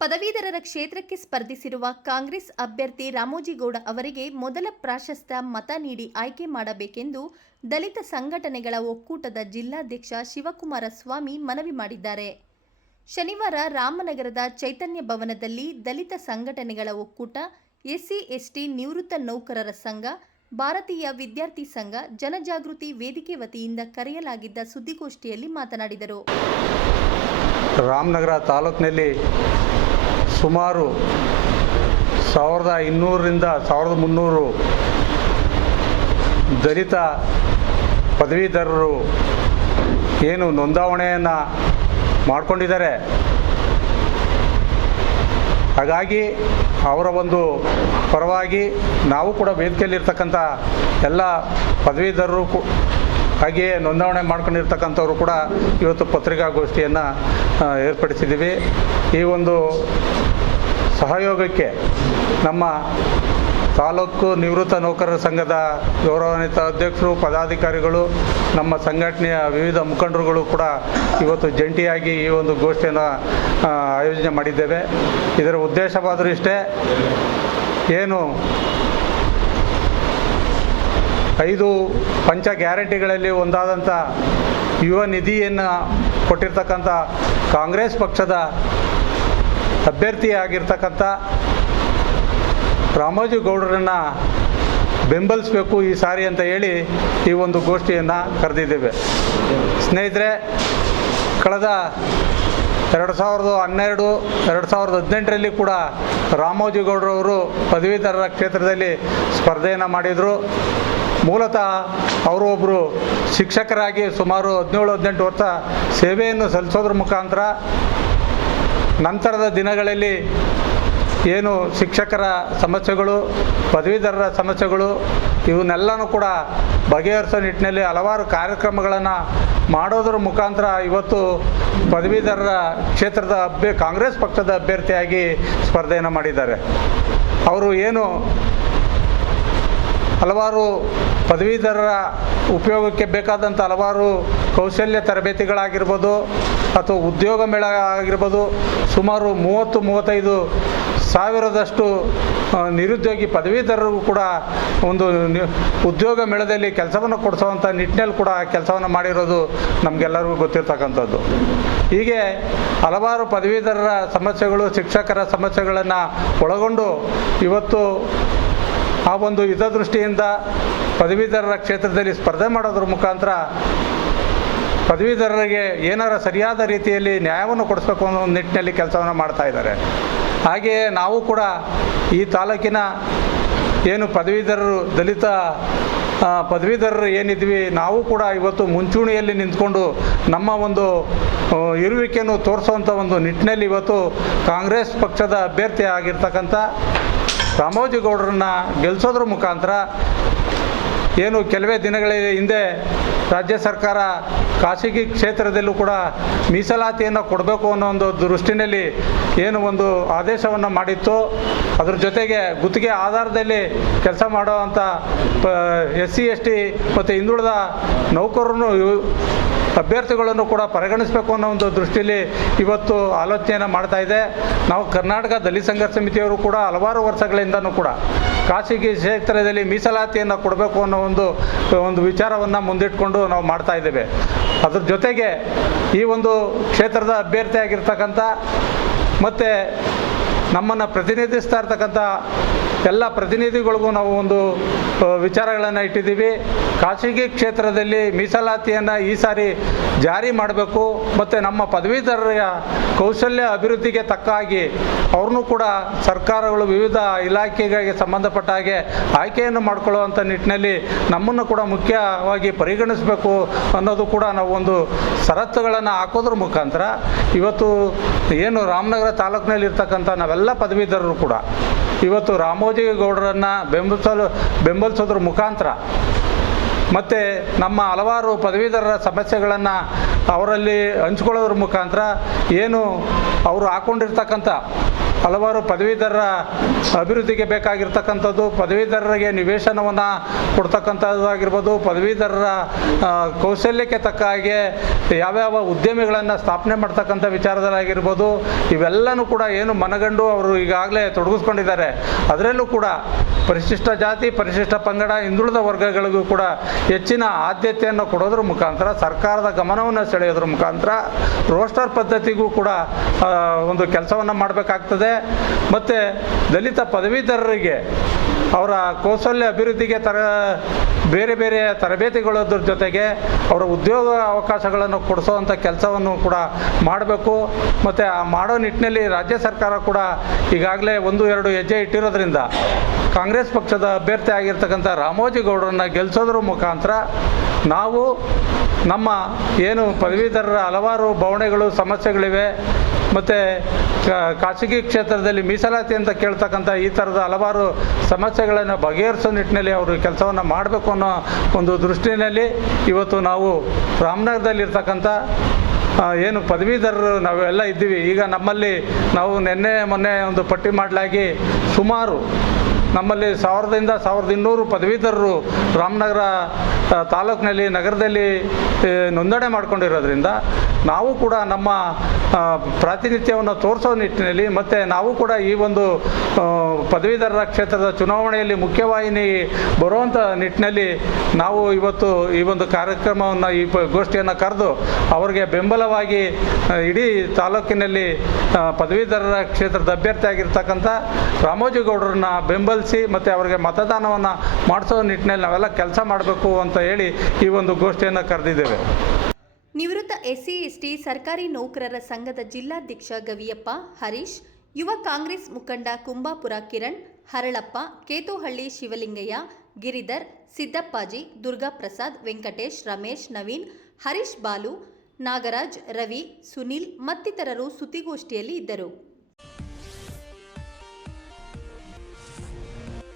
ಪದವೀಧರರ ಕ್ಷೇತ್ರಕ್ಕೆ ಸ್ಪರ್ಧಿಸಿರುವ ಕಾಂಗ್ರೆಸ್ ಅಭ್ಯರ್ಥಿ ರಾಮೋಜಿಗೌಡ ಅವರಿಗೆ ಮೊದಲ ಪ್ರಾಶಸ್ತ್ಯ ಮತ ನೀಡಿ ಆಯ್ಕೆ ಮಾಡಬೇಕೆಂದು ದಲಿತ ಸಂಘಟನೆಗಳ ಒಕ್ಕೂಟದ ಜಿಲ್ಲಾಧ್ಯಕ್ಷ ಶಿವಕುಮಾರ ಸ್ವಾಮಿ ಮನವಿ ಮಾಡಿದ್ದಾರೆ. ಶನಿವಾರ ರಾಮನಗರದ ಚೈತನ್ಯ ಭವನದಲ್ಲಿ ದಲಿತ ಸಂಘಟನೆಗಳ ಒಕ್ಕೂಟ, ಎಸ್ಸಿ, ಎಸ್ಟಿ ನಿವೃತ್ತ ನೌಕರರ ಸಂಘ, ಭಾರತೀಯ ವಿದ್ಯಾರ್ಥಿ ಸಂಘ, ಜನಜಾಗೃತಿ ವೇದಿಕೆ ವತಿಯಿಂದ ಕರೆಯಲಾಗಿದ್ದ ಸುದ್ದಿಗೋಷ್ಠಿಯಲ್ಲಿ ಮಾತನಾಡಿದರು. ರಾಮನಗರ ತಾಲೂಕಿನಲ್ಲಿ ಸುಮಾರು ಸಾವಿರದ ಇನ್ನೂರರಿಂದ ಸಾವಿರದ ಮುನ್ನೂರು ದಲಿತ ಪದವೀಧರರು ಏನು ನೋಂದಾವಣೆಯನ್ನು ಮಾಡಿಕೊಂಡಿದ್ದಾರೆ. ಹಾಗಾಗಿ ಅವರ ಒಂದು ಪರವಾಗಿ ನಾವು ಕೂಡ ವೇದಿಕೆಯಲ್ಲಿರ್ತಕ್ಕಂಥ ಎಲ್ಲ ಪದವೀಧರರು ಹಾಗೆಯೇ ನೋಂದಾವಣೆ ಮಾಡ್ಕೊಂಡಿರ್ತಕ್ಕಂಥವ್ರು ಕೂಡ ಇವತ್ತು ಪತ್ರಿಕಾಗೋಷ್ಠಿಯನ್ನು ಏರ್ಪಡಿಸಿದ್ದೀವಿ. ಈ ಒಂದು ಸಹಯೋಗಕ್ಕೆ ನಮ್ಮ ತಾಲೂಕು ನಿವೃತ್ತ ನೌಕರರ ಸಂಘದ ಗೌರವಾನ್ವಿತ ಅಧ್ಯಕ್ಷರು, ಪದಾಧಿಕಾರಿಗಳು, ನಮ್ಮ ಸಂಘಟನೆಯ ವಿವಿಧ ಮುಖಂಡರುಗಳು ಕೂಡ ಇವತ್ತು ಜಂಟಿಯಾಗಿ ಈ ಒಂದು ಗೋಷ್ಠಿಯನ್ನು ಆಯೋಜನೆ ಮಾಡಿದ್ದೇವೆ. ಇದರ ಉದ್ದೇಶವಾದರೂ ಇಷ್ಟೇ, ಏನು ಐದು ಪಂಚ ಗ್ಯಾರಂಟಿಗಳಲ್ಲಿ ಒಂದಾದಂಥ ಯುವ ನಿಧಿಯನ್ನು ಕೊಟ್ಟಿರ್ತಕ್ಕಂಥ ಕಾಂಗ್ರೆಸ್ ಪಕ್ಷದ ಅಭ್ಯರ್ಥಿಯಾಗಿರ್ತಕ್ಕಂಥ ರಾಮೋಜಿ ಗೌಡರನ್ನು ಬೆಂಬಲಿಸಬೇಕು ಈ ಸಾರಿ ಅಂತ ಹೇಳಿ ಈ ಒಂದು ಗೋಷ್ಠಿಯನ್ನು ಕರೆದಿದ್ದೇವೆ. ಸ್ನೇಹಿತರೆ, ಕಳೆದ ಎರಡು ಸಾವಿರದ ಹನ್ನೆರಡು, ಎರಡು ಸಾವಿರದ ಹದಿನೆಂಟರಲ್ಲಿ ಕೂಡ ರಾಮೋಜಿಗೌಡರವರು ಪದವೀಧರರ ಕ್ಷೇತ್ರದಲ್ಲಿ ಸ್ಪರ್ಧೆಯನ್ನು ಮಾಡಿದರು. ಮೂಲತಃ ಅವರು ಒಬ್ಬರು ಶಿಕ್ಷಕರಾಗಿ ಸುಮಾರು ಹದಿನೇಳು, ಹದಿನೆಂಟು ವರ್ಷ ಸೇವೆಯನ್ನು ಸಲ್ಲಿಸೋದ್ರ ಮುಖಾಂತರ ನಂತರದ ದಿನಗಳಲ್ಲಿ ಏನು ಶಿಕ್ಷಕರ ಸಮಸ್ಯೆಗಳು, ಪದವೀಧರರ ಸಮಸ್ಯೆಗಳು, ಇವನ್ನೆಲ್ಲನೂ ಕೂಡ ಬಗೆಹರಿಸೋ ನಿಟ್ಟಿನಲ್ಲಿ ಹಲವಾರು ಕಾರ್ಯಕ್ರಮಗಳನ್ನು ಮಾಡೋದ್ರ ಮುಖಾಂತರ ಇವತ್ತು ಪದವೀಧರರ ಕ್ಷೇತ್ರದ ಅಭ್ಯ, ಕಾಂಗ್ರೆಸ್ ಪಕ್ಷದ ಅಭ್ಯರ್ಥಿಯಾಗಿ ಸ್ಪರ್ಧೆಯನ್ನು ಮಾಡಿದ್ದಾರೆ. ಅವರು ಏನು ಹಲವಾರು ಪದವೀಧರರ ಉಪಯೋಗಕ್ಕೆ ಬೇಕಾದಂಥ ಹಲವಾರು ಕೌಶಲ್ಯ ತರಬೇತಿಗಳಾಗಿರ್ಬೋದು ಅಥವಾ ಉದ್ಯೋಗ ಮೇಳ ಆಗಿರ್ಬೋದು ಸುಮಾರು ಮೂವತ್ತು, ಮೂವತ್ತೈದು ಸಾವಿರದಷ್ಟು ನಿರುದ್ಯೋಗಿ ಪದವೀಧರರು ಕೂಡ ಒಂದು ಉದ್ಯೋಗ ಮೇಳದಲ್ಲಿ ಕೆಲಸವನ್ನು ಕೊಡಿಸುವಂಥ ನಿಟ್ಟಿನಲ್ಲಿ ಕೂಡ ಕೆಲಸವನ್ನು ಮಾಡಿರೋದು ನಮಗೆಲ್ಲರಿಗೂ ಗೊತ್ತಿರ್ತಕ್ಕಂಥದ್ದು. ಹೀಗೆ ಹಲವಾರು ಪದವೀಧರರ ಸಮಸ್ಯೆಗಳು, ಶಿಕ್ಷಕರ ಸಮಸ್ಯೆಗಳನ್ನು ಒಳಗೊಂಡು ಇವತ್ತು ಆ ಒಂದು ಹಿತದೃಷ್ಟಿಯಿಂದ ಪದವೀಧರರ ಕ್ಷೇತ್ರದಲ್ಲಿ ಸ್ಪರ್ಧೆ ಮಾಡೋದ್ರ ಮುಖಾಂತರ ಪದವೀಧರರಿಗೆ ಏನಾರ ಸರಿಯಾದ ರೀತಿಯಲ್ಲಿ ನ್ಯಾಯವನ್ನು ಕೊಡಿಸ್ಬೇಕು ಅನ್ನೋ ನಿಟ್ಟಿನಲ್ಲಿ ಕೆಲಸವನ್ನು ಮಾಡ್ತಾ ಇದ್ದಾರೆ. ಹಾಗೆಯೇ ನಾವು ಕೂಡ ಈ ತಾಲೂಕಿನ ಏನು ಪದವೀಧರರು, ದಲಿತ ಪದವೀಧರರು ಏನಿದ್ವಿ, ನಾವು ಕೂಡ ಇವತ್ತು ಮುಂಚೂಣಿಯಲ್ಲಿ ನಿಂತ್ಕೊಂಡು ನಮ್ಮ ಒಂದು ಇರುವಿಕೆಯನ್ನು ತೋರಿಸುವಂಥ ಒಂದು ನಿಟ್ಟಿನಲ್ಲಿ ಇವತ್ತು ಕಾಂಗ್ರೆಸ್ ಪಕ್ಷದ ಅಭ್ಯರ್ಥಿ ಆಗಿರ್ತಕ್ಕಂಥ ರಾಮೋಜಿಗೌಡರನ್ನ ಗೆಲ್ಲಿಸೋದ್ರ ಮುಖಾಂತರ ಏನು ಕೆಲವೇ ದಿನಗಳ ಹಿಂದೆ ರಾಜ್ಯ ಸರ್ಕಾರ ಖಾಸಗಿ ಕ್ಷೇತ್ರದಲ್ಲೂ ಕೂಡ ಮೀಸಲಾತಿಯನ್ನು ಕೊಡಬೇಕು ಅನ್ನೋ ಒಂದು ದೃಷ್ಟಿನಲ್ಲಿ ಏನು ಒಂದು ಆದೇಶವನ್ನು ಮಾಡಿತ್ತು. ಅದ್ರ ಜೊತೆಗೆ ಗುತ್ತಿಗೆ ಆಧಾರದಲ್ಲಿ ಕೆಲಸ ಮಾಡುವಂಥ ಎಸ್ ಸಿ, ಎಸ್ ಟಿ ಮತ್ತು ಹಿಂದುಳಿದ ನೌಕರರನ್ನು ಇವ್- ಅಭ್ಯರ್ಥಿಗಳನ್ನು ಕೂಡ ಪರಿಗಣಿಸಬೇಕು ಅನ್ನೋ ಒಂದು ದೃಷ್ಟಿಯಲ್ಲಿ ಇವತ್ತು ಆಲೋಚನೆಯನ್ನು ಮಾಡ್ತಾ ಇದೆ. ನಾವು ಕರ್ನಾಟಕ ದಲಿತ ಸಂಘರ್ಷ ಸಮಿತಿಯವರು ಕೂಡ ಹಲವಾರು ವರ್ಷಗಳಿಂದನೂ ಕೂಡ ಖಾಸಗಿ ಕ್ಷೇತ್ರದಲ್ಲಿ ಮೀಸಲಾತಿಯನ್ನು ಕೊಡಬೇಕು ಅನ್ನೋ ಒಂದು ಒಂದು ವಿಚಾರವನ್ನು ಮುಂದಿಟ್ಕೊಂಡು ನಾವು ಮಾಡ್ತಾ ಇದ್ದೇವೆ. ಅದ್ರ ಜೊತೆಗೆ ಈ ಒಂದು ಕ್ಷೇತ್ರದ ಅಭ್ಯರ್ಥಿಯಾಗಿರ್ತಕ್ಕಂಥ ಮತ್ತು ನಮ್ಮನ್ನು ಪ್ರತಿನಿಧಿಸ್ತಾ ಇರ್ತಕ್ಕಂಥ ಎಲ್ಲ ಪ್ರತಿನಿಧಿಗಳಿಗೂ ನಾವು ಒಂದು ವಿಚಾರಗಳನ್ನು ಇಟ್ಟಿದ್ದೀವಿ. ಖಾಸಗಿ ಕ್ಷೇತ್ರದಲ್ಲಿ ಮೀಸಲಾತಿಯನ್ನು ಈ ಸಾರಿ ಜಾರಿ ಮಾಡಬೇಕು, ಮತ್ತು ನಮ್ಮ ಪದವೀಧರರ ಕೌಶಲ್ಯ ಅಭಿವೃದ್ಧಿಗೆ ತಕ್ಕ ಹಾಗೆ ಅವ್ರನ್ನೂ ಕೂಡ ಸರ್ಕಾರಗಳು ವಿವಿಧ ಇಲಾಖೆಗಳಿಗೆ ಸಂಬಂಧಪಟ್ಟ ಹಾಗೆ ಆಯ್ಕೆಯನ್ನು ಮಾಡಿಕೊಳ್ಳುವಂಥ ನಿಟ್ಟಿನಲ್ಲಿ ನಮ್ಮನ್ನು ಕೂಡ ಮುಖ್ಯವಾಗಿ ಪರಿಗಣಿಸಬೇಕು ಅನ್ನೋದು ಕೂಡ ನಾವು ಒಂದು ಷರತ್ತುಗಳನ್ನು ಹಾಕೋದ್ರ ಮುಖಾಂತರ ಇವತ್ತು ಏನು ರಾಮನಗರ ತಾಲೂಕಿನಲ್ಲಿ ಇರ್ತಕ್ಕಂಥ ನಾವೆಲ್ಲ ಪದವೀಧರರು ಕೂಡ, ಇವತ್ತು ರಾಮೋಜಿ ಗೌಡರನ್ನು ಬೆಂಬಲಿಸಲು ಬೆಂಬಲಿಸೋದ್ರ ಮುಖಾಂತರ ಮತ್ತು ನಮ್ಮ ಹಲವಾರು ಪದವೀಧರರ ಸಮಸ್ಯೆಗಳನ್ನು ಅವರಲ್ಲಿ ಹಂಚ್ಕೊಳ್ಳೋದ್ರ ಮುಖಾಂತರ ಏನು ಅವರು ಹಾಕ್ಕೊಂಡಿರ್ತಕ್ಕಂಥ ಹಲವಾರು ಪದವೀಧರರ ಅಭಿವೃದ್ಧಿಗೆ ಬೇಕಾಗಿರ್ತಕ್ಕಂಥದ್ದು, ಪದವೀಧರರಿಗೆ ನಿವೇಶನವನ್ನು ಕೊಡ್ತಕ್ಕಂಥದ್ದಾಗಿರ್ಬೋದು, ಪದವೀಧರರ ಕೌಶಲ್ಯಕ್ಕೆ ತಕ್ಕ ಹಾಗೆ ಯಾವ್ಯಾವ ಉದ್ಯಮಿಗಳನ್ನು ಸ್ಥಾಪನೆ ಮಾಡ್ತಕ್ಕಂಥ ವಿಚಾರದಲ್ಲಾಗಿರ್ಬೋದು, ಇವೆಲ್ಲನೂ ಕೂಡ ಏನು ಮನಗಂಡು ಅವರು ಈಗಾಗಲೇ ತೊಡಗಿಸ್ಕೊಂಡಿದ್ದಾರೆ. ಅದರಲ್ಲೂ ಕೂಡ ಪರಿಶಿಷ್ಟ ಜಾತಿ, ಪರಿಶಿಷ್ಟ ಪಂಗಡ, ಹಿಂದುಳಿದ ವರ್ಗಗಳಿಗೂ ಕೂಡ ಹೆಚ್ಚಿನ ಆದ್ಯತೆಯನ್ನು ಕೊಡೋದ್ರ ಮುಖಾಂತರ, ಸರ್ಕಾರದ ಗಮನವನ್ನು ಸೆಳೆಯೋದ್ರ ಮುಖಾಂತರ ರೋಸ್ಟರ್ ಪದ್ಧತಿಗೂ ಕೂಡ ಒಂದು ಕೆಲಸವನ್ನು ಮಾಡಬೇಕಾಗ್ತದೆ. ಮತ್ತು ದಲಿತ ಪದವೀಧರರಿಗೆ ಅವರ ಕೌಶಲ್ಯ ಅಭಿವೃದ್ಧಿಗೆ ತರ, ಬೇರೆ ಬೇರೆ ತರಬೇತಿಗಳದ್ರ ಜೊತೆಗೆ ಅವರ ಉದ್ಯೋಗ ಅವಕಾಶಗಳನ್ನು ಕೊಡಿಸೋವಂಥ ಕೆಲಸವನ್ನು ಕೂಡ ಮಾಡಬೇಕು. ಮತ್ತು ಆ ಮಾಡೋ ನಿಟ್ಟಿನಲ್ಲಿ ರಾಜ್ಯ ಸರ್ಕಾರ ಕೂಡ ಈಗಾಗಲೇ ಒಂದು, ಎರಡು ಹೆಜ್ಜೆ ಇಟ್ಟಿರೋದ್ರಿಂದ ಕಾಂಗ್ರೆಸ್ ಪಕ್ಷದ ಅಭ್ಯರ್ಥಿ ಆಗಿರ್ತಕ್ಕಂಥ ರಾಮೋಜಿಗೌಡರನ್ನ ಗೆಲ್ಲಿಸೋದ್ರ ಮುಖಾಂತರ ನಾವು ನಮ್ಮ ಏನು ಪದವೀಧರರ ಹಲವಾರು ಬವಣೆಗಳು, ಸಮಸ್ಯೆಗಳಿವೆ. ಮತ್ತು ಖಾಸಗಿ ಕ್ಷೇತ್ರದಲ್ಲಿ ಮೀಸಲಾತಿ ಅಂತ ಕೇಳ್ತಕ್ಕಂಥ ಈ ಥರದ ಹಲವಾರು ಸಮಸ್ಯೆಗಳನ್ನು ಬಗೆಹರಿಸೋ ನಿಟ್ಟಿನಲ್ಲಿ ಅವರು ಕೆಲಸವನ್ನು ಮಾಡಬೇಕು ಅನ್ನೋ ಒಂದು ದೃಷ್ಟಿನಲ್ಲಿ ಇವತ್ತು ನಾವು ರಾಮನಗರದಲ್ಲಿರ್ತಕ್ಕಂಥ ಏನು ಪದವೀಧರರು ನಾವೆಲ್ಲ ಇದ್ದೀವಿ. ಈಗ ನಮ್ಮಲ್ಲಿ ನಾವು ನಿನ್ನೆ ಮೊನ್ನೆ ಒಂದು ಪಟ್ಟಿ ಮಾಡಲಾಗಿ ಸುಮಾರು ನಮ್ಮಲ್ಲಿ ಸಾವಿರದಿಂದ ಸಾವಿರದ ಇನ್ನೂರು ಪದವೀಧರರು ರಾಮನಗರ ತಾಲೂಕಿನಲ್ಲಿ, ನಗರದಲ್ಲಿ ನೋಂದಣಿ ಮಾಡ್ಕೊಂಡಿರೋದ್ರಿಂದ ನಾವು ಕೂಡ ನಮ್ಮ ಪ್ರಾತಿನಿಧ್ಯವನ್ನು ತೋರಿಸೋ ನಿಟ್ಟಿನಲ್ಲಿ ಮತ್ತು ನಾವು ಕೂಡ ಈ ಒಂದು ಪದವೀಧರರ ಕ್ಷೇತ್ರದ ಚುನಾವಣೆಯಲ್ಲಿ ಮುಖ್ಯವಾಹಿನಿ ಬರುವಂಥ ನಿಟ್ಟಿನಲ್ಲಿ ನಾವು ಇವತ್ತು ಈ ಒಂದು ಕಾರ್ಯಕ್ರಮವನ್ನು, ಈ ಗೋಷ್ಠಿಯನ್ನು ಕರೆದು ಅವರಿಗೆ ಬೆಂಬಲವಾಗಿ ಇಡೀ ತಾಲೂಕಿನಲ್ಲಿ ಪದವೀಧರರ ಕ್ಷೇತ್ರದ ಅಭ್ಯರ್ಥಿಯಾಗಿರ್ತಕ್ಕಂಥ ರಾಮೋಜಿಗೌಡರನ್ನ ರಾಮೋಜಿಗೌಡರನ್ನ ಬೆಂಬಲಿಸಿ ಮತ್ತು ಅವರಿಗೆ ಮತದಾನವನ್ನು ಮಾಡಿಸೋ ನಿಟ್ಟಿನಲ್ಲಿ ನಾವೆಲ್ಲ ಕೆಲಸ ಮಾಡಬೇಕು ಅಂತ ಹೇಳಿ ಈ ಒಂದು ಗೋಷ್ಠಿಯನ್ನು ಕರೆದಿದ್ದೇವೆ. ನಿವೃತ್ತ ಎಸ್ಸಿ, ಎಸ್ಟಿ, ಸರ್ಕಾರಿ ನೌಕರರ ಸಂಘದ ಜಿಲ್ಲಾಧ್ಯಕ್ಷ ಗವಿಯಪ್ಪ, ಹರೀಶ್, ಯುವ ಕಾಂಗ್ರೆಸ್ ಮುಖಂಡ ಕುಂಬಾಪುರ ಕಿರಣ್, ಹರಳಪ್ಪ, ಕೇತೋಹಳ್ಳಿ ಶಿವಲಿಂಗಯ್ಯ, ಗಿರಿಧರ್, ಸಿದ್ದಪ್ಪಾಜಿ, ದುರ್ಗಾಪ್ರಸಾದ್, ವೆಂಕಟೇಶ್, ರಮೇಶ್, ನವೀನ್, ಹರೀಶ್ ಬಾಲು, ನಾಗರಾಜ್, ರವಿ, ಸುನಿಲ್ ಮತ್ತಿತರರು ಸುದ್ದಿಗೋಷ್ಠಿಯಲ್ಲಿ ಇದ್ದರು.